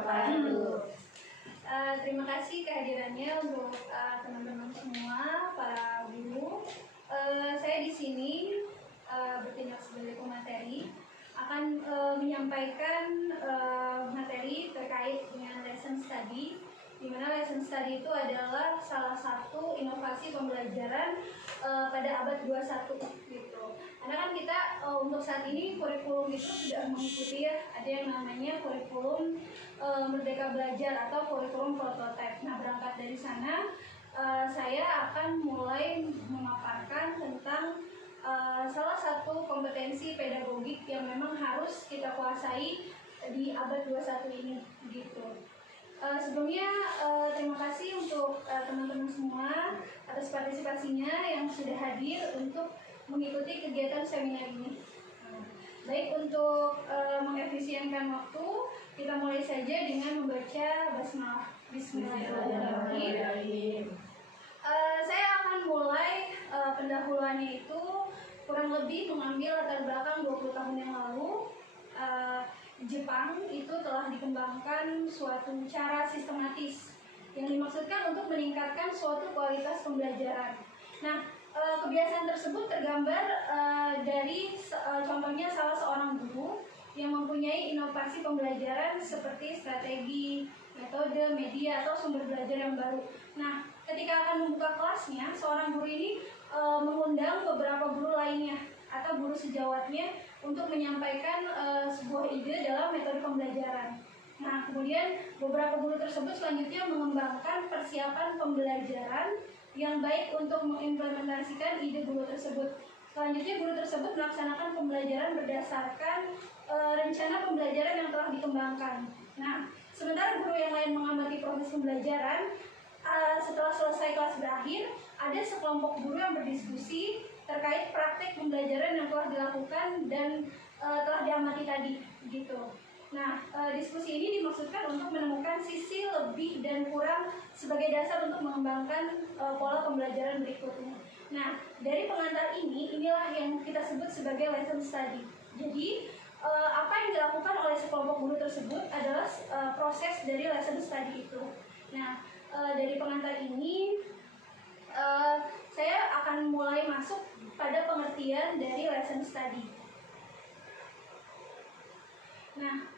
wabarakatuh. Terima kasih kehadirannya untuk teman-teman semua, para guru. Saya di sini bertindak sebagai pemateri akan menyampaikan materi terkait dengan lesson study, di mana lesson study itu adalah salah satu inovasi pembelajaran pada abad 21 gitu. Karena kan kita untuk saat ini kurikulum itu sudah mengikuti ya, ada yang namanya kurikulum Merdeka Belajar atau kurikulum prototipe. Nah, berangkat dari sana saya akan mulai memaparkan tentang salah satu kompetensi pedagogik yang memang harus kita kuasai di abad 21 ini gitu. Sebelumnya terima kasih untuk teman-teman semua atas partisipasinya yang sudah hadir untuk mengikuti kegiatan seminar ini. Baik, untuk mengefisienkan waktu, kita mulai saja dengan membaca basmalah. Bismillahirrahmanirrahim. Saya akan mulai pendahuluannya itu kurang lebih mengambil latar belakang 20 tahun yang lalu. Jepang itu telah dikembangkan suatu cara sistematis yang dimaksudkan untuk meningkatkan suatu kualitas pembelajaran. Nah, kebiasaan tersebut tergambar dari contohnya salah seorang guru yang mempunyai inovasi pembelajaran seperti strategi, metode, media, atau sumber belajar yang baru. Nah, ketika akan membuka kelasnya, seorang guru ini mengundang beberapa guru lainnya atau guru sejawatnya untuk menyampaikan sebuah ide dalam metode pembelajaran. Nah, kemudian beberapa guru tersebut selanjutnya mengembangkan persiapan pembelajaran yang baik untuk mengimplementasikan ide guru tersebut. Selanjutnya guru tersebut melaksanakan pembelajaran berdasarkan rencana pembelajaran yang telah dikembangkan. Nah, sementara guru yang lain mengamati proses pembelajaran, setelah selesai kelas berakhir, ada sekelompok guru yang berdiskusi terkait praktek pembelajaran yang telah dilakukan dan telah diamati tadi, gitu. Nah, diskusi ini dimaksudkan untuk menemukan sisi lebih dan kurang sebagai dasar untuk mengembangkan pola pembelajaran berikutnya. Nah, dari pengantar inilah yang kita sebut sebagai lesson study. Jadi, apa yang dilakukan oleh sekelompok guru tersebut adalah proses dari lesson study itu. Nah, dari pengantar ini, saya akan mulai masuk pada pengertian dari lesson study. Nah,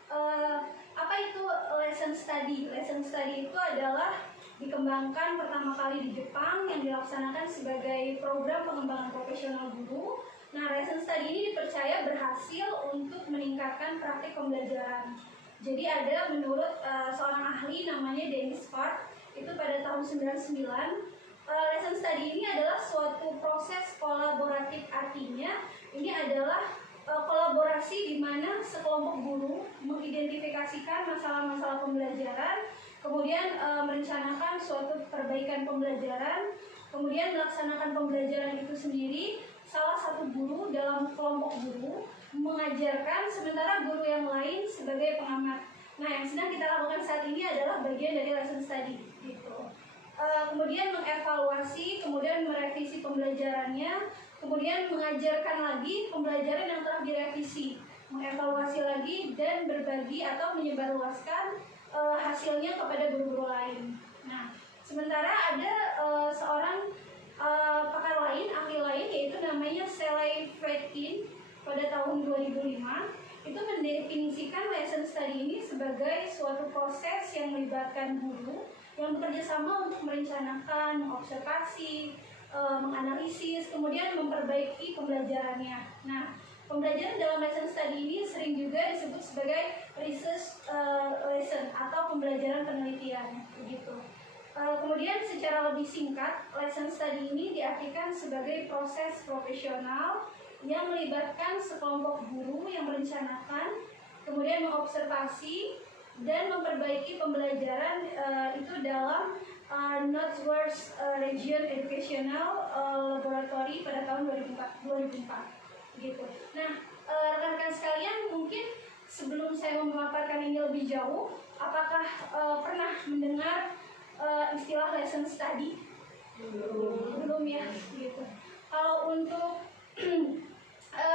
apa itu lesson study? Lesson study itu adalah dikembangkan pertama kali di Jepang yang dilaksanakan sebagai program pengembangan profesional guru. Nah, lesson study ini dipercaya berhasil untuk meningkatkan praktik pembelajaran. Jadi ada menurut seorang ahli namanya Dennis Park, itu pada tahun 99, lesson study ini adalah suatu proses kolaboratif, artinya ini adalah kolaborasi di mana sekelompok guru mengidentifikasikan masalah-masalah pembelajaran, kemudian merencanakan suatu perbaikan pembelajaran, kemudian melaksanakan pembelajaran itu sendiri. Salah satu guru dalam kelompok guru mengajarkan, sementara guru yang lain sebagai pengamat. Nah, yang sedang kita lakukan saat ini adalah bagian dari lesson study, gitu. Kemudian mengevaluasi, kemudian merevisi pembelajarannya, kemudian mengajarkan lagi pembelajaran yang telah direvisi, mengevaluasi lagi dan berbagi atau menyebarluaskan hasilnya kepada guru-guru lain. Nah, sementara ada seorang pakar lain, ahli lain, yaitu namanya Shelley Fredkin pada tahun 2005, itu mendefinisikan lesson study ini sebagai suatu proses yang melibatkan guru yang bekerja sama untuk merencanakan, mengobservasi, menganalisis, kemudian memperbaiki pembelajarannya. Nah, pembelajaran dalam lesson study ini sering juga disebut sebagai research lesson atau pembelajaran penelitian, begitu. Kemudian secara lebih singkat, lesson study ini diartikan sebagai proses profesional yang melibatkan sekelompok guru yang merencanakan, kemudian mengobservasi dan memperbaiki pembelajaran itu dalam Northwest Region Educational Laboratory pada tahun 2004 gitu. Nah, rekan-rekan sekalian, mungkin sebelum saya memaparkan ini lebih jauh, apakah pernah mendengar istilah lesson study? Belum ya, gitu. Kalau untuk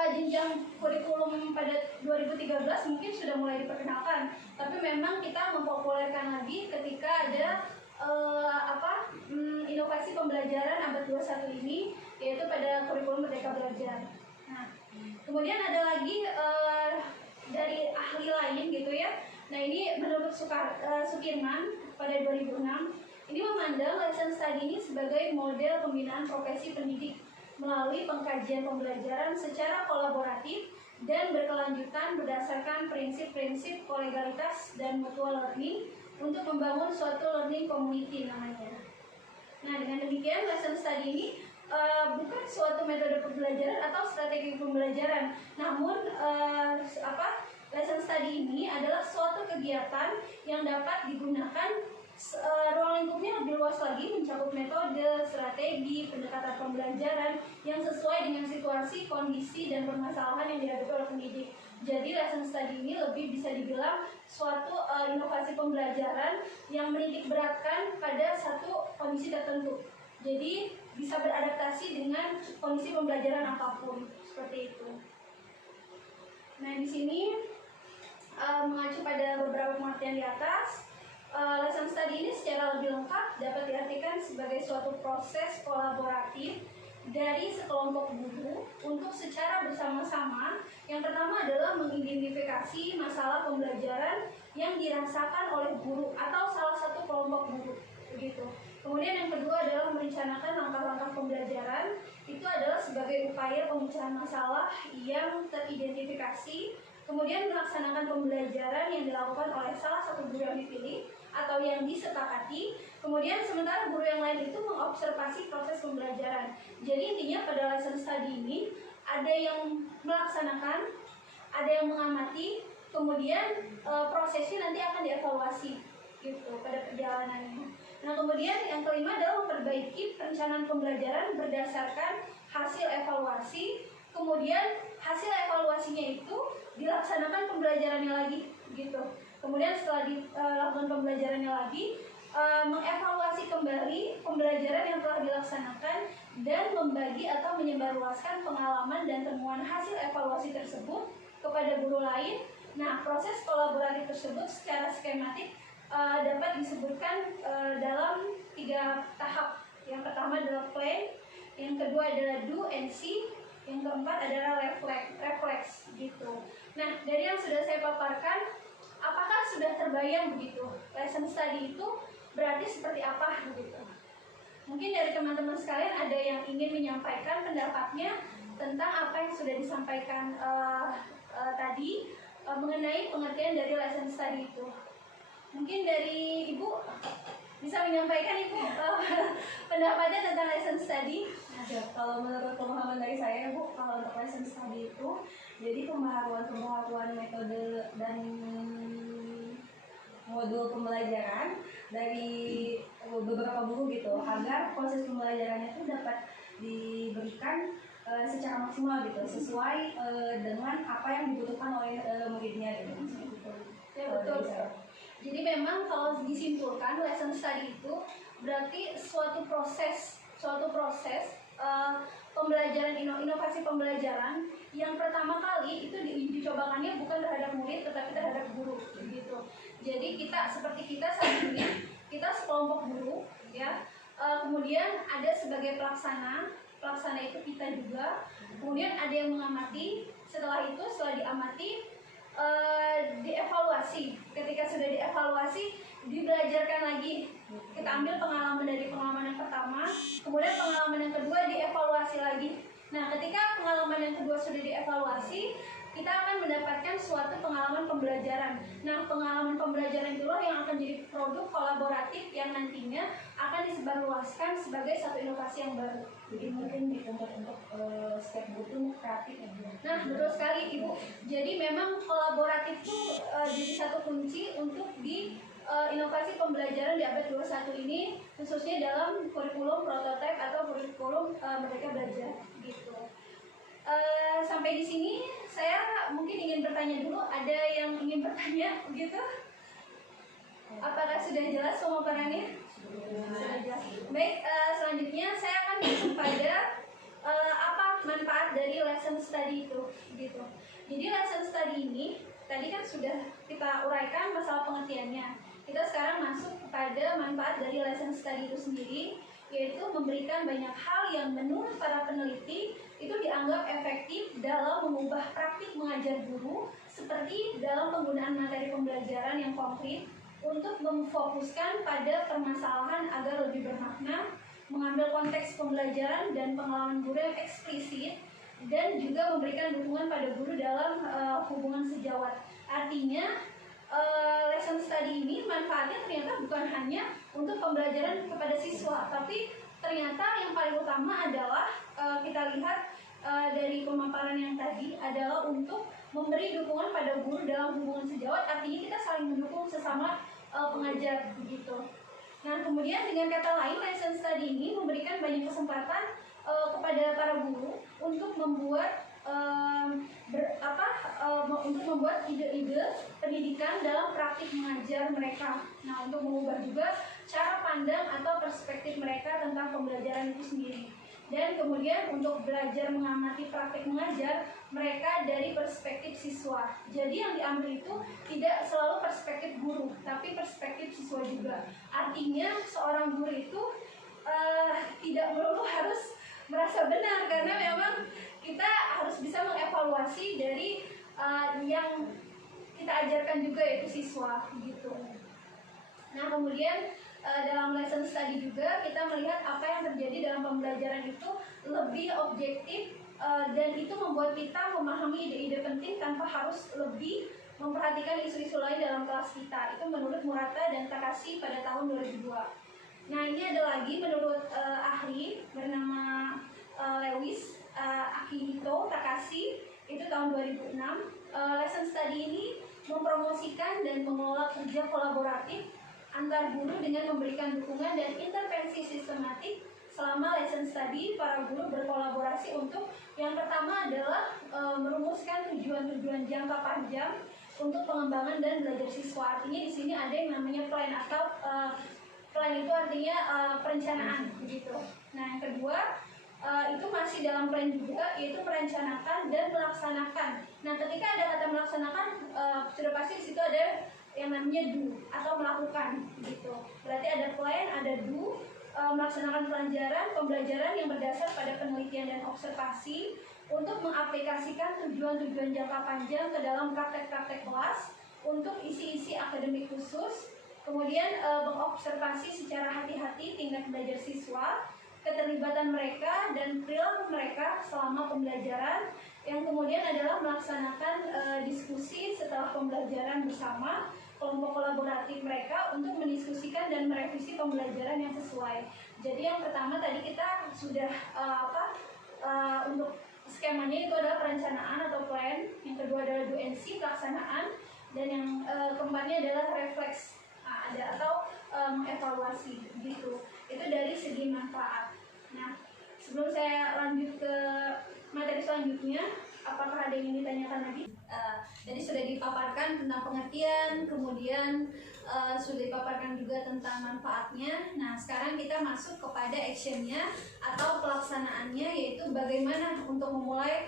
jenjang kurikulum pada 2013 mungkin sudah mulai diperkenalkan, tapi memang kita mempopulerkan lagi ketika ada inovasi pembelajaran abad 21 ini, yaitu pada kurikulum Merdeka Belajar. Nah, kemudian ada lagi dari ahli lain gitu ya. Nah, ini menurut Sukirman pada 2006, ini memandang lesson study ini sebagai model pembinaan profesi pendidik melalui pengkajian pembelajaran secara kolaboratif dan berkelanjutan berdasarkan prinsip-prinsip kolegalitas dan mutual learning untuk membangun suatu learning community namanya. Nah, dengan demikian lesson study ini bukan suatu metode pembelajaran atau strategi pembelajaran, namun lesson study ini adalah suatu kegiatan yang dapat digunakan ruang lingkupnya lebih luas lagi, mencakup metode, strategi, pendekatan pembelajaran yang sesuai dengan situasi, kondisi, dan permasalahan yang dihadapi oleh pendidik. Jadi lesson study ini lebih bisa dibilang suatu inovasi pembelajaran yang menitik beratkan pada satu kondisi tertentu. Jadi bisa beradaptasi dengan kondisi pembelajaran apapun, seperti itu. Nah, di sini mengacu pada beberapa pengertian di atas, lesson study ini secara lebih lengkap dapat diartikan sebagai suatu proses kolaboratif dari sekelompok guru untuk secara bersama-sama, yang pertama adalah mengidentifikasi masalah pembelajaran yang dirasakan oleh guru atau salah satu kelompok guru, begitu. Kemudian yang kedua adalah merencanakan langkah-langkah pembelajaran, itu adalah sebagai upaya pemecahan masalah yang teridentifikasi. Kemudian melaksanakan pembelajaran yang dilakukan oleh salah satu guru yang dipilih atau yang disepakati. Kemudian sementara guru yang lain itu mengobservasi proses pembelajaran. Jadi intinya pada lesson study ini ada yang melaksanakan, ada yang mengamati, kemudian prosesnya nanti akan dievaluasi gitu pada perjalanannya. Nah, kemudian yang kelima adalah memperbaiki perencanaan pembelajaran berdasarkan hasil evaluasi. Kemudian hasil evaluasinya itu dilaksanakan pembelajarannya lagi gitu. Kemudian setelah dilakukan pembelajarannya lagi, mengevaluasi kembali pembelajaran yang telah dilaksanakan dan membagi atau menyebarluaskan pengalaman dan temuan hasil evaluasi tersebut kepada guru lain. Nah, proses kolaboratif tersebut secara skematik dapat disebutkan dalam 3 tahap. Yang pertama adalah plan, yang kedua adalah do and see, yang keempat adalah refleks gitu. Nah, dari yang sudah saya paparkan, apakah sudah terbayang begitu lesson study itu berarti seperti apa begitu? Mungkin dari teman-teman sekalian ada yang ingin menyampaikan pendapatnya tentang apa yang sudah disampaikan tadi mengenai pengertian dari lesson study itu. Mungkin dari Ibu bisa menyampaikan Ibu pendapatnya tentang lesson study. Kalau menurut pemahaman dari saya, Bu, kalau untuk lesson study itu jadi pembaharuan metode dan modul pembelajaran dari beberapa guru gitu, agar proses pembelajarannya itu dapat diberikan secara maksimal gitu, sesuai dengan apa yang dibutuhkan oleh muridnya gitu. Ya, betul. Jadi memang kalau disimpulkan lesson study itu berarti suatu proses pembelajaran, inovasi pembelajaran yang pertama kali itu dicobakannya bukan terhadap murid tetapi terhadap guru gitu. Jadi kita saat ini kita sekelompok guru ya, kemudian ada sebagai pelaksana itu kita juga, kemudian ada yang mengamati. Setelah diamati dievaluasi. Ketika sudah dievaluasi, dibelajarkan lagi. Kita ambil pengalaman dari pengalaman yang pertama, kemudian pengalaman yang kedua dievaluasi lagi. Nah, ketika pengalaman yang kedua sudah dievaluasi, kita akan mendapatkan suatu pengalaman pembelajaran. Nah, pengalaman pembelajaran itulah yang akan jadi produk kolaboratif yang nantinya akan disebarluaskan sebagai satu inovasi yang baru. Jadi mungkin dituntut untuk setiap butuh kreatif ya. Nah, betul sekali Ibu. Jadi memang kolaboratif itu jadi satu kunci untuk di inovasi pembelajaran di abad 21 ini, khususnya dalam kurikulum prototipe atau kurikulum Merdeka Belajar gitu. Sampai di sini saya mungkin ingin bertanya dulu, ada yang ingin bertanya begitu? Apakah sudah jelas pemaparannya? Sudah jelas. Baik, selanjutnya saya akan masuk pada manfaat dari lesson study itu gitu. Jadi lesson study ini tadi kan sudah kita uraikan masalah pengertiannya. Kita sekarang masuk kepada manfaat dari lesson study itu sendiri, yaitu memberikan banyak hal yang menurut para peneliti itu dianggap efektif dalam mengubah praktik mengajar guru, seperti dalam penggunaan materi pembelajaran yang konkret untuk memfokuskan pada permasalahan agar lebih bermakna, mengambil konteks pembelajaran dan pengalaman guru yang eksplisit, dan juga memberikan dukungan pada guru dalam hubungan sejawat. Artinya lesson study ini manfaatnya ternyata bukan hanya untuk pembelajaran kepada siswa, tapi ternyata yang paling utama adalah kita lihat dari pemaparan yang tadi adalah untuk memberi dukungan pada guru dalam hubungan sejawat. Artinya kita saling mendukung sesama pengajar begitu. Nah, kemudian dengan kata lain, lesson study ini memberikan banyak kesempatan kepada para guru untuk membuat untuk membuat ide-ide pendidikan dalam praktik mengajar mereka. Nah, untuk mengubah juga cara pandang atau perspektif mereka tentang pembelajaran itu sendiri. Dan kemudian untuk belajar mengamati praktik mengajar mereka dari perspektif siswa. Jadi yang diambil itu tidak selalu perspektif guru, tapi perspektif siswa juga. Artinya seorang guru itu tidak melulu harus merasa benar, karena memang kita harus bisa mengevaluasi dari yang kita ajarkan juga, yaitu siswa gitu. Nah, kemudian dalam lesson study juga kita melihat apa yang terjadi dalam pembelajaran itu lebih objektif, dan itu membuat kita memahami ide-ide penting tanpa harus lebih memperhatikan isu-isu lain dalam kelas kita. Itu menurut Murata dan Takashi pada tahun 2002. Nah, ini ada lagi menurut ahli bernama Lewis Akihito Takashi, itu tahun 2006. Lesson study ini mempromosikan dan mengelola kerja kolaboratif antar guru dengan memberikan dukungan dan intervensi sistematik. Selama lesson study, para guru berkolaborasi untuk yang pertama adalah merumuskan tujuan-tujuan jangka panjang untuk pengembangan dan belajar siswa. Artinya di sini ada yang namanya plan, atau plan itu artinya perencanaan begitu. Nah, yang kedua itu masih dalam plan juga, yaitu merencanakan dan melaksanakan. Nah, ketika ada kata melaksanakan, sudah pasti di situ ada yang namanya do atau melakukan gitu. Berarti ada plan, ada do, melaksanakan pembelajaran yang berdasar pada penelitian dan observasi untuk mengaplikasikan tujuan-tujuan jangka panjang ke dalam praktek-praktek kelas untuk isi-isi akademik khusus. Kemudian mengobservasi secara hati-hati tingkat belajar siswa, keterlibatan mereka dan perilaku mereka selama pembelajaran. Yang kemudian adalah melaksanakan diskusi setelah pembelajaran bersama kelompok kolaboratif mereka untuk mendiskusikan dan merevisi pembelajaran yang sesuai. Jadi yang pertama tadi kita sudah untuk skemanya itu adalah perencanaan atau plan. Yang kedua adalah do and see, pelaksanaan, dan yang keempatnya adalah refleks atau evaluasi gitu. Itu dari segi manfaat. Nah, sebelum saya lanjut ke materi selanjutnya, apakah ada yang ingin ditanyakan lagi? Jadi sudah dipaparkan tentang pengertian, kemudian sudah dipaparkan juga tentang manfaatnya. Nah, sekarang kita masuk kepada actionnya atau pelaksanaannya, yaitu bagaimana untuk memulai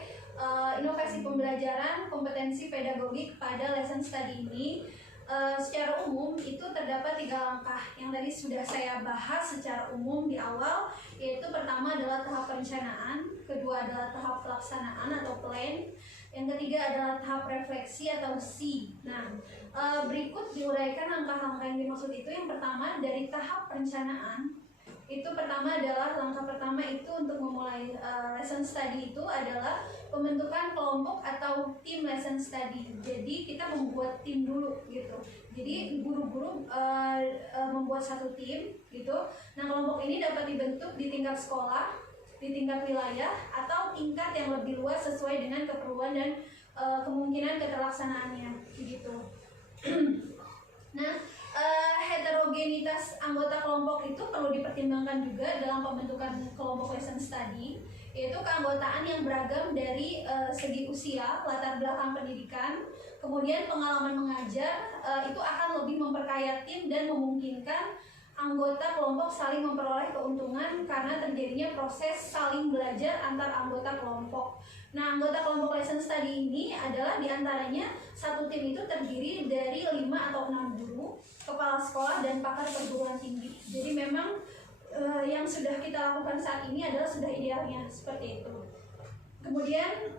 inovasi pembelajaran, kompetensi pedagogik pada lesson study ini. Secara umum itu terdapat 3 langkah yang tadi sudah saya bahas secara umum di awal, yaitu pertama adalah tahap perencanaan, kedua adalah tahap pelaksanaan atau plan, yang ketiga adalah tahap refleksi atau see. Nah, berikut diuraikan langkah-langkah yang dimaksud itu. Yang pertama dari tahap perencanaan, itu pertama adalah langkah pertama itu untuk memulai lesson study itu adalah pembentukan kelompok atau tim lesson study. Jadi kita membuat tim dulu gitu. Jadi guru-guru membuat satu tim gitu. Nah, kelompok ini dapat dibentuk di tingkat sekolah, di tingkat wilayah, atau tingkat yang lebih luas sesuai dengan keperluan dan kemungkinan keterlaksanaannya gitu. Nah, heterogenitas anggota kelompok itu perlu dipertimbangkan juga dalam pembentukan kelompok lesson study, yaitu keanggotaan yang beragam dari segi usia, latar belakang pendidikan, kemudian pengalaman mengajar. Itu akan lebih memperkaya tim dan memungkinkan anggota kelompok saling memperoleh keuntungan karena terjadinya proses saling belajar antar anggota kelompok. Nah, anggota kelompok lesson study ini adalah diantaranya satu tim itu terdiri dari 5 atau 6 guru, kepala sekolah, dan pakar perguruan tinggi. Jadi memang yang sudah kita lakukan saat ini adalah sudah idealnya seperti itu. Kemudian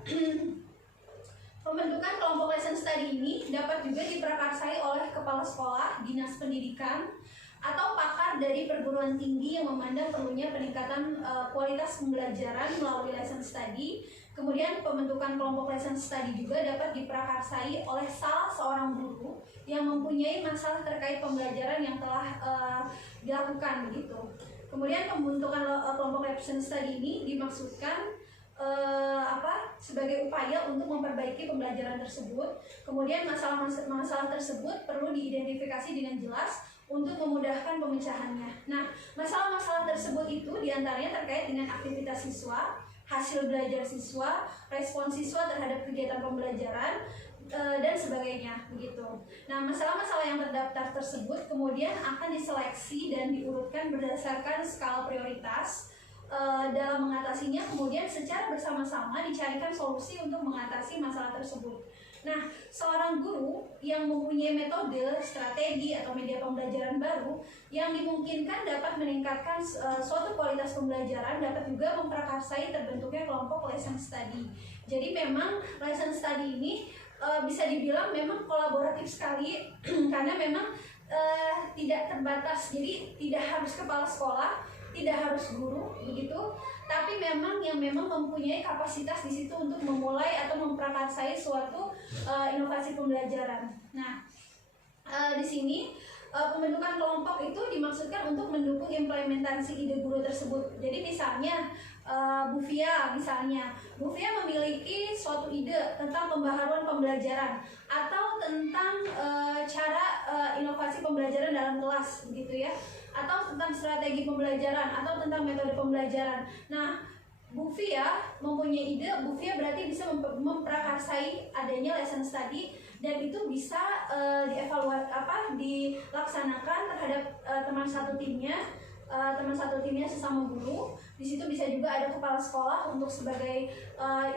pembentukan kelompok lesson study ini dapat juga diprakarsai oleh kepala sekolah, dinas pendidikan, atau pakar dari perguruan tinggi yang memandang perlunya peningkatan kualitas pembelajaran melalui lesson study. Kemudian pembentukan kelompok lesson study juga dapat diprakarsai oleh salah seorang guru yang mempunyai masalah terkait pembelajaran yang telah dilakukan begitu. Kemudian pembentukan kelompok lesson study ini dimaksudkan sebagai upaya untuk memperbaiki pembelajaran tersebut. Kemudian masalah tersebut perlu diidentifikasi dengan jelas untuk memudahkan pemecahannya. Nah, masalah-masalah tersebut itu diantaranya terkait dengan aktivitas siswa, hasil belajar siswa, respon siswa terhadap kegiatan pembelajaran, dan sebagainya begitu. Nah, masalah-masalah yang terdaftar tersebut kemudian akan diseleksi dan diurutkan berdasarkan skala prioritas. Dalam mengatasinya kemudian secara bersama-sama dicarikan solusi untuk mengatasi masalah tersebut. Nah, seorang guru yang mempunyai metode, strategi, atau media pembelajaran baru yang dimungkinkan dapat meningkatkan suatu kualitas pembelajaran dapat juga memprakarsai terbentuknya kelompok lesson study. Jadi memang lesson study ini bisa dibilang memang kolaboratif sekali karena memang tidak terbatas. Jadi tidak harus kepala sekolah, tidak harus guru begitu, tapi memang yang memang mempunyai kapasitas di situ untuk memulai atau memprakarsai suatu inovasi pembelajaran. Nah, di sini pembentukan kelompok itu dimaksudkan untuk mendukung implementasi ide guru tersebut. Jadi misalnya Bu Fia memiliki suatu ide tentang pembaharuan pembelajaran atau tentang cara inovasi pembelajaran dalam kelas begitu ya, atau tentang strategi pembelajaran atau tentang metode pembelajaran. Nah, Bu Fia mempunyai ide, Bu Fia berarti bisa memprakarsai adanya lesson study dan itu bisa dilaksanakan terhadap teman satu timnya sesama guru. Di situ bisa juga ada kepala sekolah untuk sebagai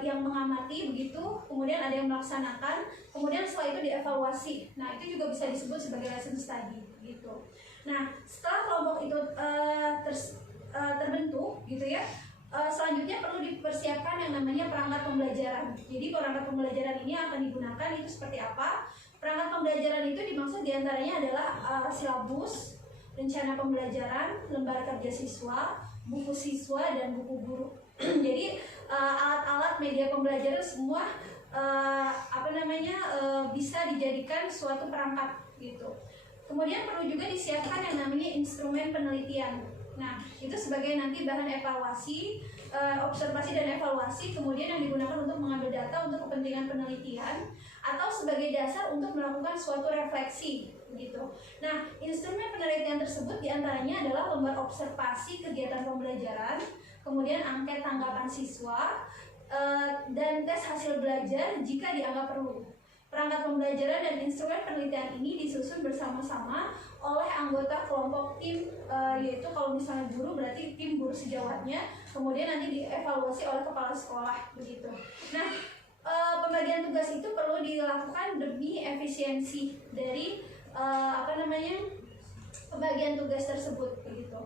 yang mengamati begitu. Kemudian ada yang melaksanakan. Kemudian setelah itu dievaluasi. Nah, itu juga bisa disebut sebagai lesson study gitu. Nah, setelah kelompok itu terbentuk gitu ya, selanjutnya perlu dipersiapkan yang namanya perangkat pembelajaran. Jadi perangkat pembelajaran ini akan digunakan itu seperti apa? Perangkat pembelajaran itu dimaksud diantaranya adalah silabus, rencana pembelajaran, lembar kerja siswa, buku siswa, dan buku guru. Jadi alat-alat media pembelajaran semua bisa dijadikan suatu perangkat gitu. Kemudian perlu juga disiapkan yang namanya instrumen penelitian. Nah, itu sebagai nanti bahan evaluasi, observasi dan evaluasi, kemudian yang digunakan untuk mengambil data untuk kepentingan penelitian atau sebagai dasar untuk melakukan suatu refleksi, gitu. Nah, instrumen penelitian tersebut diantaranya adalah lembar observasi kegiatan pembelajaran, kemudian angket tanggapan siswa, dan tes hasil belajar jika dianggap perlu. Perangkat pembelajaran dan instrumen penelitian ini disusun bersama-sama oleh anggota kelompok tim, yaitu kalau misalnya guru berarti tim guru sejawatnya, kemudian nanti dievaluasi oleh kepala sekolah begitu. Nah, pembagian tugas itu perlu dilakukan demi efisiensi dari pembagian tugas tersebut begitu.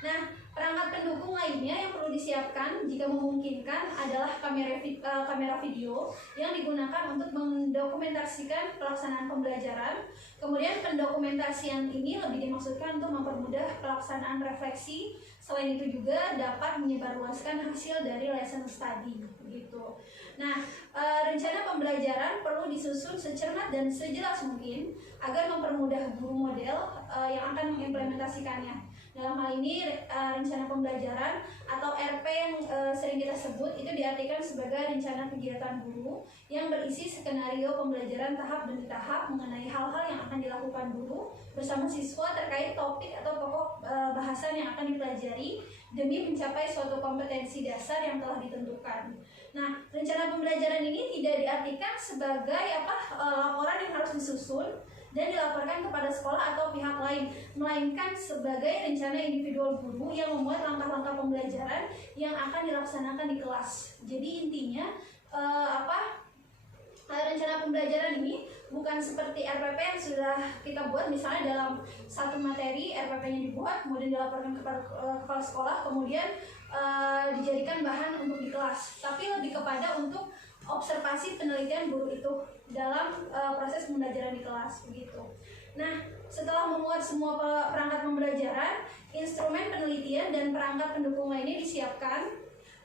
Nah, perangkat pendukung lainnya yang perlu disiapkan jika memungkinkan adalah kamera video yang digunakan untuk mendokumentasikan pelaksanaan pembelajaran. Kemudian pendokumentasian ini lebih dimaksudkan untuk mempermudah pelaksanaan refleksi. Selain itu juga dapat menyebarluaskan hasil dari lesson study gitu. Nah, rencana pembelajaran perlu disusun secermat dan sejelas mungkin agar mempermudah guru model yang akan mengimplementasikannya. Dalam hal ini rencana pembelajaran atau RP yang sering kita sebut itu diartikan sebagai rencana kegiatan guru yang berisi skenario pembelajaran tahap demi tahap mengenai hal-hal yang akan dilakukan guru bersama siswa terkait topik atau pokok bahasan yang akan dipelajari demi mencapai suatu kompetensi dasar yang telah ditentukan. Nah, rencana pembelajaran ini tidak diartikan sebagai laporan yang harus disusun dan dilaporkan kepada sekolah atau pihak lain melainkan sebagai rencana individual guru yang memuat langkah-langkah pembelajaran yang akan dilaksanakan di kelas. Jadi intinya rencana pembelajaran ini bukan seperti RPP yang sudah kita buat, misalnya dalam satu materi RPP-nya dibuat, kemudian dilaporkan kepada kepala sekolah, kemudian dijadikan bahan untuk di kelas, tapi lebih kepada untuk observasi penelitian guru itu dalam proses pembelajaran di kelas begitu. Nah, setelah memuat semua perangkat pembelajaran, instrumen penelitian dan perangkat pendukung lainnya disiapkan.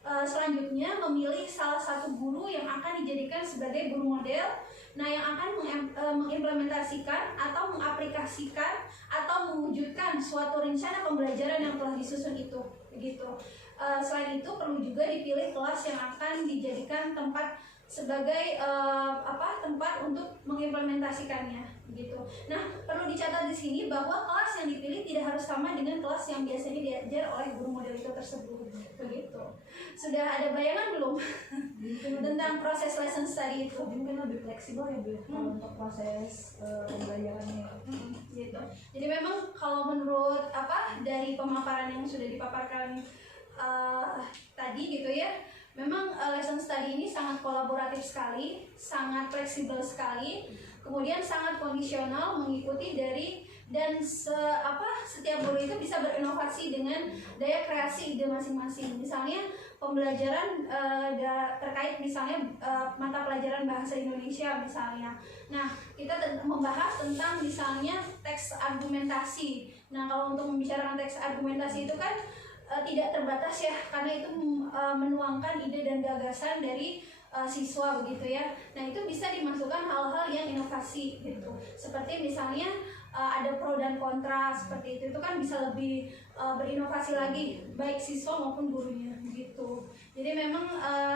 Selanjutnya memilih salah satu guru yang akan dijadikan sebagai guru model, nah yang akan mengimplementasikan atau mengaplikasikan atau mewujudkan suatu rencana pembelajaran yang telah disusun itu, begitu. Selain itu perlu juga dipilih kelas yang akan dijadikan tempat sebagai tempat untuk mengimplementasikannya, begitu. Nah, perlu dicatat di sini bahwa kelas yang dipilih tidak harus sama dengan kelas yang biasanya diajar oleh guru model itu tersebut, begitu. Sudah ada bayangan belum tentang proses lesson study itu? Mungkin lebih fleksibel ya Bu untuk proses pembelajarannya. Gitu. Jadi memang kalau menurut dari pemaparan yang sudah dipaparkan tadi gitu ya, memang lesson study ini sangat kolaboratif sekali, sangat fleksibel sekali, kemudian sangat kondisional, mengikuti dari dan setiap guru itu bisa berinovasi dengan daya kreasi ide masing-masing. Misalnya pembelajaran terkait misalnya mata pelajaran bahasa Indonesia misalnya. Nah, kita membahas tentang misalnya teks argumentasi. Nah, kalau untuk membicarakan teks argumentasi itu kan tidak terbatas ya, karena itu menuangkan ide dan gagasan dari siswa begitu ya. Nah, itu bisa dimasukkan hal-hal yang inovasi gitu. Seperti misalnya ada pro dan kontra seperti itu kan bisa lebih berinovasi lagi baik siswa maupun gurunya gitu. Jadi memang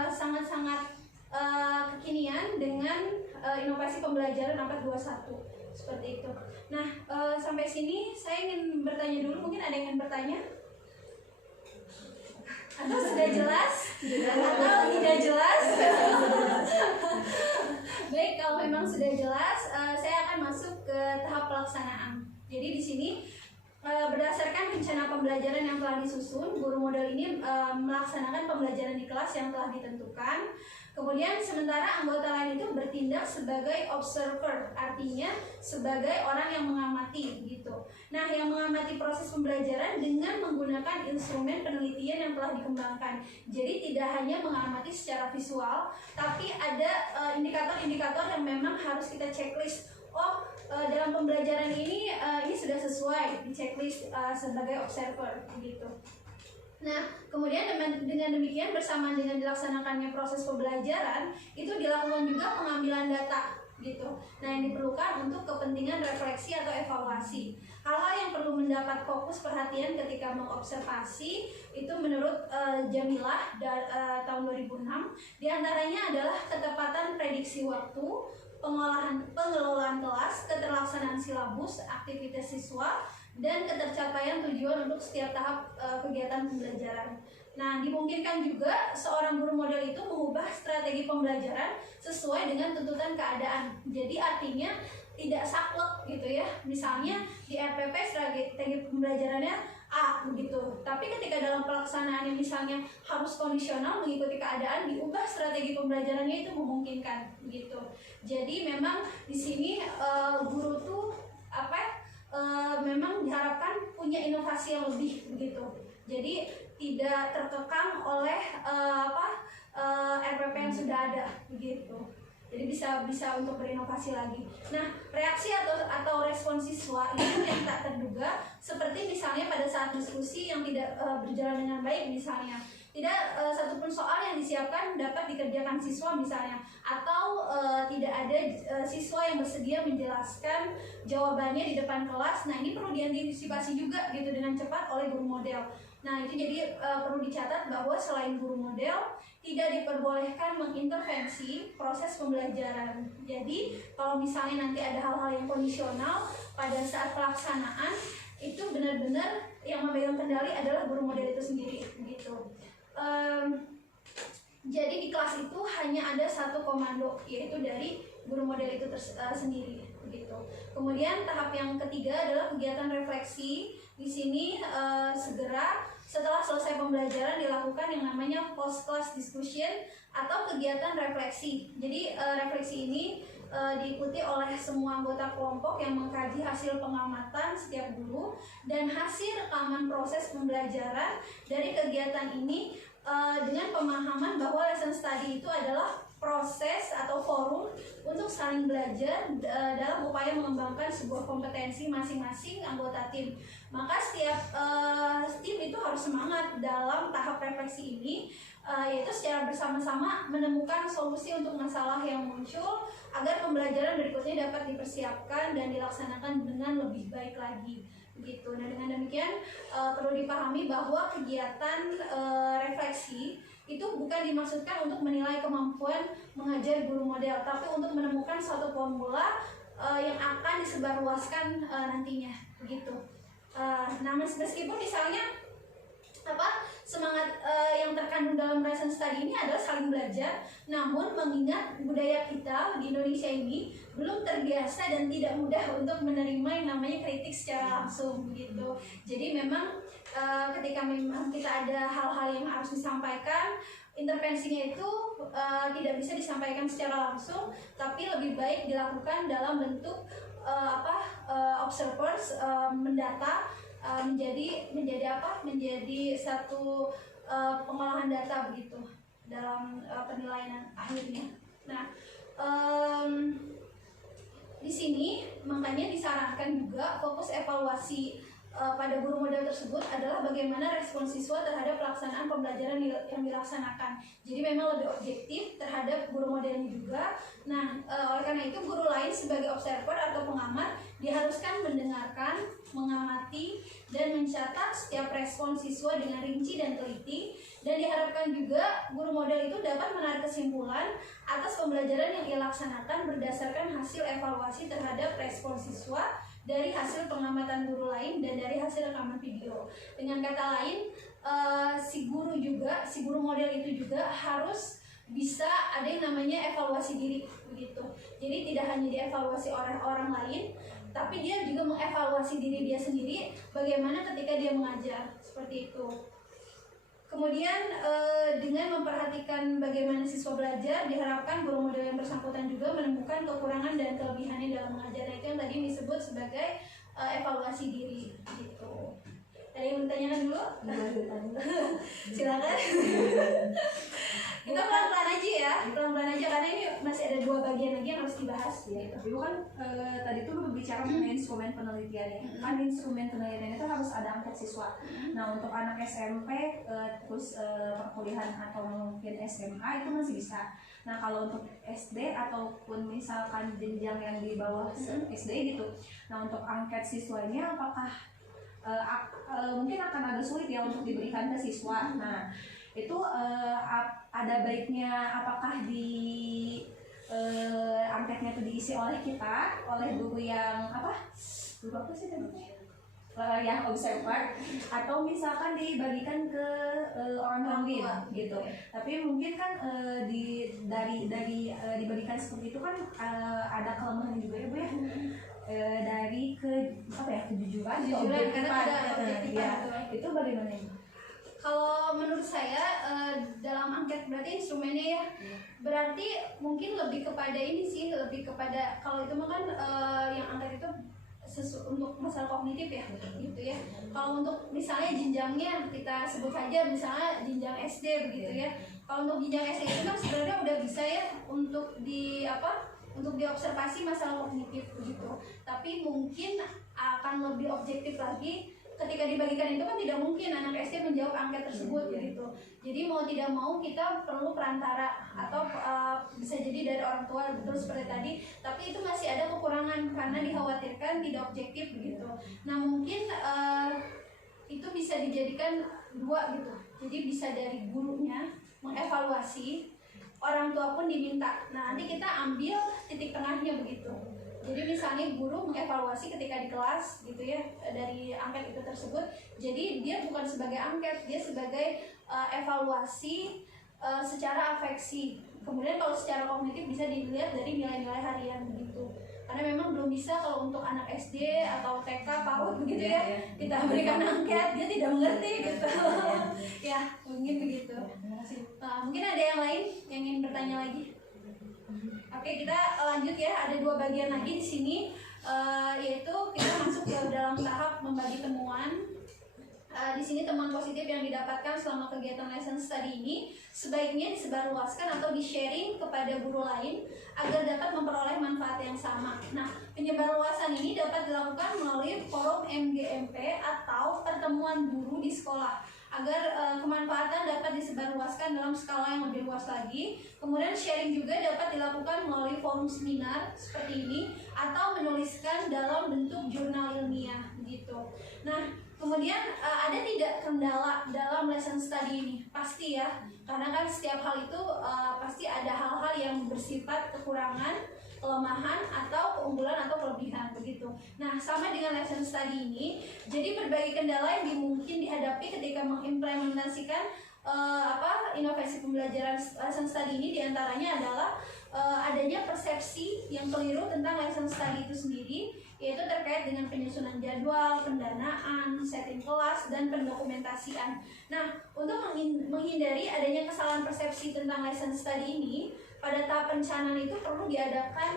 sangat-sangat kekinian dengan inovasi pembelajaran abad 21 seperti itu. Nah, sampai sini saya ingin bertanya dulu, mungkin ada yang ingin bertanya? Atau sudah jelas? Atau tidak jelas? Baik, kalau memang sudah jelas, saya akan masuk ke tahap pelaksanaan. Jadi di sini berdasarkan rencana pembelajaran yang telah disusun, guru model ini melaksanakan pembelajaran di kelas yang telah ditentukan. Kemudian sementara anggota lain itu bertindak sebagai observer, artinya sebagai orang yang mengamati gitu. Nah, yang mengamati proses pembelajaran dengan menggunakan instrumen penelitian yang telah dikembangkan. Jadi tidak hanya mengamati secara visual, tapi ada indikator-indikator yang memang harus kita checklist. Dalam pembelajaran ini sudah sesuai di checklist sebagai observer gitu. Nah, kemudian dengan demikian bersamaan dengan dilaksanakannya proses pembelajaran itu dilakukan juga pengambilan data gitu. Nah, yang diperlukan untuk kepentingan refleksi atau evaluasi. Hal-hal yang perlu mendapat fokus perhatian ketika mengobservasi itu menurut Jamilah tahun 2006 diantaranya adalah ketepatan prediksi waktu, pengelolaan kelas, keterlaksanaan silabus, aktivitas siswa, dan ketercapaian tujuan untuk setiap tahap kegiatan pembelajaran. Nah, dimungkinkan juga seorang guru model itu mengubah strategi pembelajaran sesuai dengan tuntutan keadaan. Jadi artinya tidak saklek gitu ya. Misalnya di RPP strategi pembelajarannya A begitu. Tapi ketika dalam pelaksanaannya misalnya harus kondisional mengikuti keadaan, diubah strategi pembelajarannya itu memungkinkan gitu. Jadi memang di sini guru tuh memang diharapkan punya inovasi yang lebih begitu. Jadi tidak terkekang oleh RPP yang sudah ada begitu. Jadi bisa untuk berinovasi lagi. Nah, reaksi atau respon siswa itu yang tak terduga, seperti misalnya pada saat diskusi yang tidak berjalan dengan baik misalnya. Tidak satupun soal yang disiapkan dapat dikerjakan siswa misalnya, atau tidak ada siswa yang bersedia menjelaskan jawabannya di depan kelas. Nah, ini perlu diantisipasi juga gitu dengan cepat oleh guru model. Nah, itu jadi perlu dicatat bahwa selain guru model tidak diperbolehkan mengintervensi proses pembelajaran. Jadi kalau misalnya nanti ada hal-hal yang kondisional pada saat pelaksanaan, itu benar-benar yang memegang kendali adalah guru model itu sendiri gitu. Jadi di kelas itu hanya ada satu komando, yaitu dari guru model itu sendiri begitu. Kemudian tahap yang ketiga adalah kegiatan refleksi. Di sini segera setelah selesai pembelajaran dilakukan yang namanya post class discussion atau kegiatan refleksi. Jadi refleksi ini diikuti oleh semua anggota kelompok yang mengkaji hasil pengamatan setiap guru dan hasil rekaman proses pembelajaran dari kegiatan ini dengan pemahaman bahwa lesson study itu adalah proses atau forum untuk saling belajar dalam upaya mengembangkan sebuah kompetensi masing-masing anggota tim. Maka setiap tim itu harus semangat dalam tahap refleksi ini, yaitu secara bersama-sama menemukan solusi untuk masalah yang muncul agar pembelajaran berikutnya dapat dipersiapkan dan dilaksanakan dengan lebih baik lagi. Gitu. Nah, dengan demikian perlu dipahami bahwa kegiatan refleksi itu bukan dimaksudkan untuk menilai kemampuan mengajar guru model, tapi untuk menemukan suatu formula yang akan disebarluaskan nantinya, begitu. Nah, meskipun misalnya semangat yang terkandung dalam lesson study ini adalah saling belajar, namun mengingat budaya kita di Indonesia ini belum terbiasa dan tidak mudah untuk menerima yang namanya kritik secara langsung, begitu. Jadi memang ketika memang kita ada hal-hal yang harus disampaikan, intervensinya itu tidak bisa disampaikan secara langsung, tapi lebih baik dilakukan dalam bentuk observers, mendata, menjadi satu pengolahan data begitu dalam penilaian akhirnya. Nah, di sini makanya disarankan juga fokus evaluasi pada guru model tersebut adalah bagaimana respon siswa terhadap pelaksanaan pembelajaran yang dilaksanakan. Jadi memang lebih objektif terhadap guru modelnya juga. Nah, oleh karena itu guru lain sebagai observer atau pengamat diharuskan mendengarkan, mengamati, dan mencatat setiap respon siswa dengan rinci dan teliti. Dan diharapkan juga guru model itu dapat menarik kesimpulan atas pembelajaran yang ia laksanakan berdasarkan hasil evaluasi terhadap respon siswa dari hasil pengamatan guru lain dan dari hasil rekaman video. Dengan kata lain, si guru model itu juga harus bisa ada yang namanya evaluasi diri, begitu. Jadi tidak hanya dievaluasi oleh orang lain, tapi dia juga mengevaluasi diri dia sendiri bagaimana ketika dia mengajar, seperti itu. Kemudian dengan memperhatikan bagaimana siswa belajar, diharapkan guru model yang bersangkutan juga menemukan kekurangan dan kelebihannya dalam mengajar. Itu yang tadi disebut sebagai evaluasi diri, gitu. Ada yang bertanyakan dulu? Silakan. Kita pelan-pelan aja ya, pelan-pelan aja karena ini masih ada 2 bagian lagi yang harus dibahas. Ya, tapi kan tadi tuh berbicara mengenai instrumen penelitian ya. Kan instrumen penelitian itu harus ada angket siswa. Nah, untuk anak SMP terus perkuliahan atau mungkin SMA itu masih bisa. Nah, kalau untuk SD ataupun misalkan jenjang yang di bawah SD gitu. Nah, untuk angket siswanya apakah mungkin akan agak sulit ya untuk diberikan ke siswa. Nah, itu ada baiknya apakah di angketnya itu diisi oleh kita, oleh guru yang guru apa sih namanya? Yang observer, atau misalkan dibagikan ke orang lain gitu. Tapi mungkin kan dari dibagikan seperti itu kan ada kelemahan juga ya Bu ya. Dari kejujuran ya, itu bagaimana ini? Kalau menurut saya dalam angket berarti instrumennya ya, berarti mungkin lebih kepada ini sih, lebih kepada kalau itu mah kan yang angket itu untuk masalah kognitif ya, gitu ya. Kalau untuk misalnya jenjangnya kita sebut saja misalnya jenjang SD begitu ya. Kalau untuk jenjang SD itu kan sebenarnya udah bisa ya untuk untuk diobservasi masalah kognitif begitu. Tapi mungkin akan lebih objektif lagi ketika dibagikan itu kan tidak mungkin anak SD menjawab angket tersebut begitu. Jadi mau tidak mau kita perlu perantara atau bisa jadi dari orang tua betul seperti tadi. Tapi itu masih ada kekurangan karena dikhawatirkan tidak objektif begitu. Nah mungkin itu bisa dijadikan 2 gitu. Jadi bisa dari gurunya mengevaluasi, orang tua pun diminta. Nah nanti kita ambil titik tengahnya begitu. Jadi misalnya guru mengevaluasi ketika di kelas gitu ya dari angket itu tersebut. Jadi dia bukan sebagai angket, dia sebagai evaluasi secara afeksi. Kemudian kalau secara kognitif bisa dilihat dari nilai-nilai harian begitu. karena memang belum bisa kalau untuk anak SD atau TK PAUD begitu ya, kita berikan angket dia tidak mengerti gitu. Ya mungkin begitu. Mungkin ada yang lain yang ingin bertanya lagi? Oke, kita lanjut ya. Ada 2 bagian lagi di sini, yaitu kita masuk ke dalam tahap membagi temuan. Di sini temuan positif yang didapatkan selama kegiatan lesson study ini sebaiknya disebarluaskan atau di-sharing kepada guru lain agar dapat memperoleh manfaat yang sama. Nah, penyebarluasan ini dapat dilakukan melalui forum MGMP atau pertemuan guru di sekolah agar kemanfaatan dapat disebarluaskan dalam skala yang lebih luas lagi. Kemudian sharing juga dapat dilakukan melalui forum seminar seperti ini atau menuliskan dalam bentuk jurnal ilmiah gitu. Nah, kemudian ada tidak kendala dalam lesson study ini? Pasti ya, karena kan setiap hal itu pasti ada hal-hal yang bersifat kekurangan, kelemahan, atau keunggulan atau kelebihan begitu. Nah, sama dengan lesson study ini, jadi berbagai kendala yang mungkin dihadapi ketika mengimplementasikan inovasi pembelajaran lesson study ini, diantaranya adalah adanya persepsi yang keliru tentang lesson study itu sendiri, yaitu terkait dengan penyusunan jadwal, pendanaan, setting kelas, dan pendokumentasian. Nah, untuk menghindari adanya kesalahan persepsi tentang lesson study ini, pada tahap perencanaan itu perlu diadakan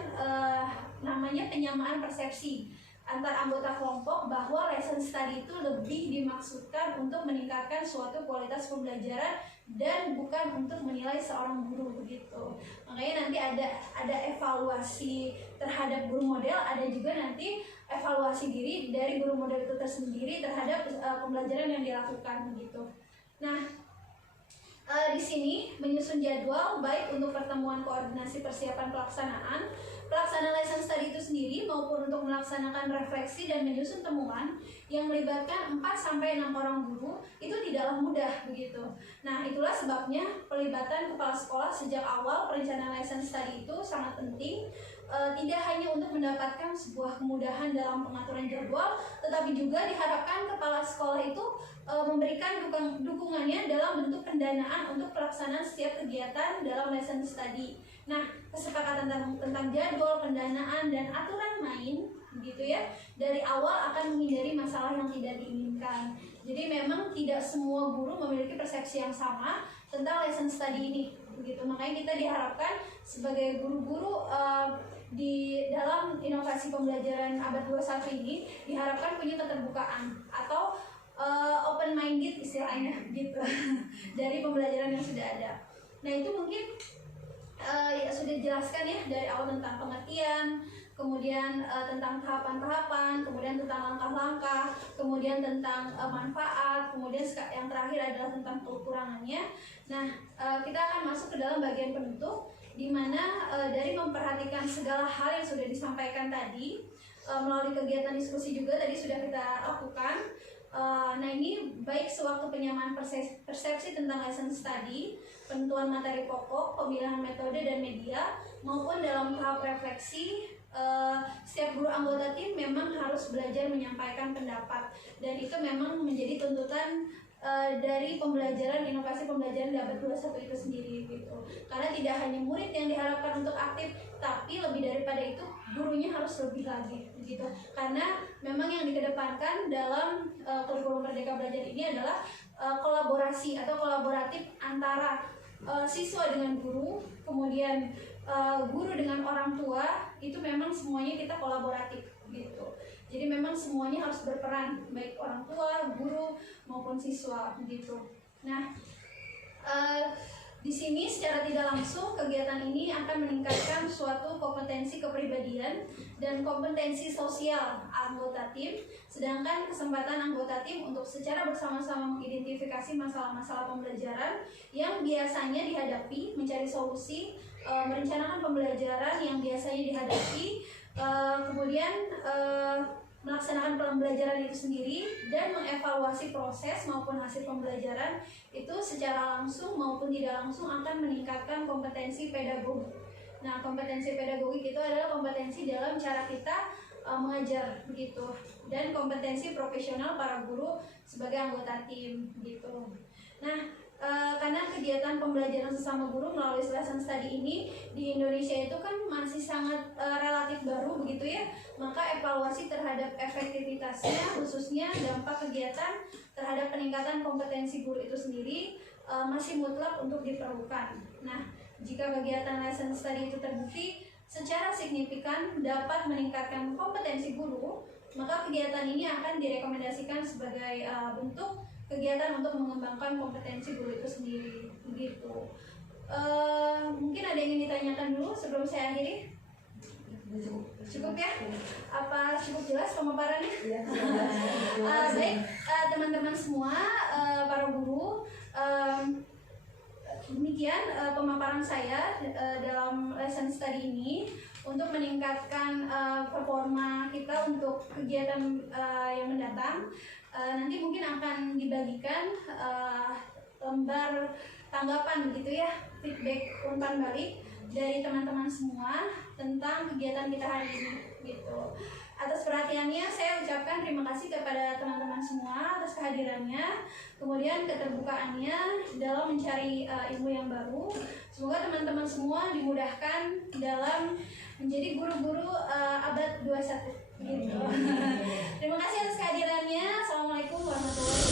namanya penyamaan persepsi antar anggota kelompok bahwa lesson study itu lebih dimaksudkan untuk meningkatkan suatu kualitas pembelajaran dan bukan untuk menilai seorang guru begitu. Makanya nanti ada evaluasi terhadap guru model, ada juga nanti evaluasi diri dari guru model itu tersendiri terhadap pembelajaran yang dilakukan begitu. Nah, di sini menyusun jadwal baik untuk pertemuan koordinasi persiapan pelaksanaan lesson study itu sendiri maupun untuk melaksanakan refleksi dan menyusun temuan yang melibatkan 4-6 orang guru itu tidaklah mudah begitu. Nah, itulah sebabnya pelibatan kepala sekolah sejak awal perencanaan lesson study itu sangat penting. Tidak hanya untuk mendapatkan sebuah kemudahan dalam pengaturan jadwal, tetapi juga diharapkan kepala sekolah itu memberikan dukungannya dalam bentuk pendanaan untuk pelaksanaan setiap kegiatan dalam lesson study. Nah, kesepakatan tentang jadwal, pendanaan, dan aturan main gitu ya, dari awal akan menghindari masalah yang tidak diinginkan. Jadi memang tidak semua guru memiliki persepsi yang sama tentang lesson study ini begitu. Makanya kita diharapkan sebagai guru-guru di dalam inovasi pembelajaran abad 21 ini diharapkan punya keterbukaan atau open minded istilahnya gitu dari pembelajaran yang sudah ada. Nah, itu mungkin ya sudah dijelaskan ya dari awal tentang pengertian, kemudian tentang tahapan-tahapan, kemudian tentang langkah-langkah, kemudian tentang manfaat, kemudian yang terakhir adalah tentang kekurangannya. Nah, kita akan masuk ke dalam bagian penutup, di mana dari memperhatikan segala hal yang sudah disampaikan tadi melalui kegiatan diskusi juga tadi sudah kita lakukan. Nah, ini baik sewaktu penyamaan persepsi tentang lesson study, penentuan materi pokok, pemilihan metode dan media, maupun dalam tahap refleksi. Setiap guru anggota tim memang harus belajar menyampaikan pendapat, dan itu memang menjadi tuntutan dari pembelajaran inovasi pembelajaran di abad 21 itu sendiri gitu. Karena tidak hanya murid yang diharapkan untuk aktif, tapi lebih daripada itu gurunya harus lebih lagi gitu. Karena memang yang dikedepankan dalam kurikulum Merdeka Belajar ini adalah kolaborasi atau kolaboratif antara siswa dengan guru, kemudian guru dengan orang tua, itu memang semuanya kita kolaboratif gitu. Jadi memang semuanya harus berperan, baik orang tua, guru maupun siswa begitu. Nah, di sini secara tidak langsung kegiatan ini akan meningkatkan suatu kompetensi kepribadian dan kompetensi sosial anggota tim, sedangkan kesempatan anggota tim untuk secara bersama-sama mengidentifikasi masalah-masalah pembelajaran yang biasanya dihadapi, mencari solusi, merencanakan pembelajaran yang biasanya dihadapi, kemudian melaksanakan pembelajaran itu sendiri dan mengevaluasi proses maupun hasil pembelajaran itu secara langsung maupun tidak langsung akan meningkatkan kompetensi pedagogik. Nah, kompetensi pedagogik itu adalah kompetensi dalam cara kita mengajar begitu, dan kompetensi profesional para guru sebagai anggota tim gitu. Nah, karena kegiatan pembelajaran sesama guru melalui lesson study ini di Indonesia itu kan masih sangat relatif baru begitu ya, maka evaluasi terhadap efektivitasnya khususnya dampak kegiatan terhadap peningkatan kompetensi guru itu sendiri masih mutlak untuk diperlukan. Nah, jika kegiatan lesson study itu terbukti secara signifikan dapat meningkatkan kompetensi guru, maka kegiatan ini akan direkomendasikan sebagai bentuk kegiatan untuk mengembangkan kompetensi guru itu sendiri begitu. Mungkin ada yang ingin ditanyakan dulu sebelum saya akhiri? Cukup ya? Apa cukup jelas pemaparannya? Baik, teman-teman semua, para guru, demikian pemaparan saya dalam lesson study ini untuk meningkatkan performa kita untuk kegiatan yang mendatang. Nanti mungkin akan dibagikan lembar tanggapan begitu ya, feedback umpan balik dari teman-teman semua tentang kegiatan kita hari ini gitu. Atas perhatiannya saya ucapkan terima kasih kepada teman-teman semua atas kehadirannya, kemudian keterbukaannya dalam mencari ilmu yang baru. Semoga teman-teman semua dimudahkan dalam menjadi guru-guru abad 21 gitu. Terima kasih atas kehadirannya. Assalamualaikum warahmatullahi wabarakatuh.